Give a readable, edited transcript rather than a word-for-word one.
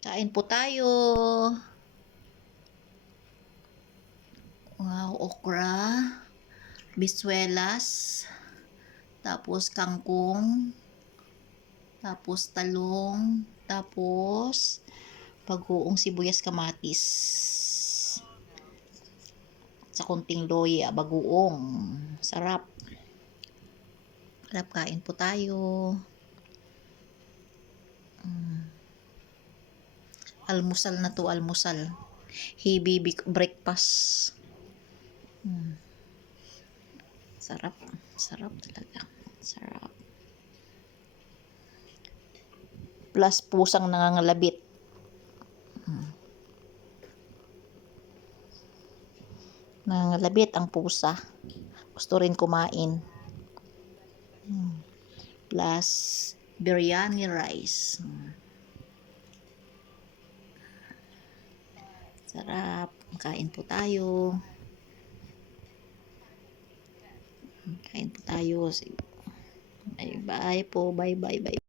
Kain po tayo. Wow, okra, biswelas, tapos kangkong, tapos talong, tapos bagoong sibuyas kamatis. Sa konting loya, bagoong. Sarap. Sarap, kain po tayo. Almusal na to, almusal. Heavy breakfast. Sarap. Sarap talaga. Sarap. Plus pusang nangangalabit. Nangangalabit ang pusa. Gusto rin kumain. Plus biryani rice. Sarap. Kain po tayo. Kain po tayo. Bye bye po. Bye bye bye.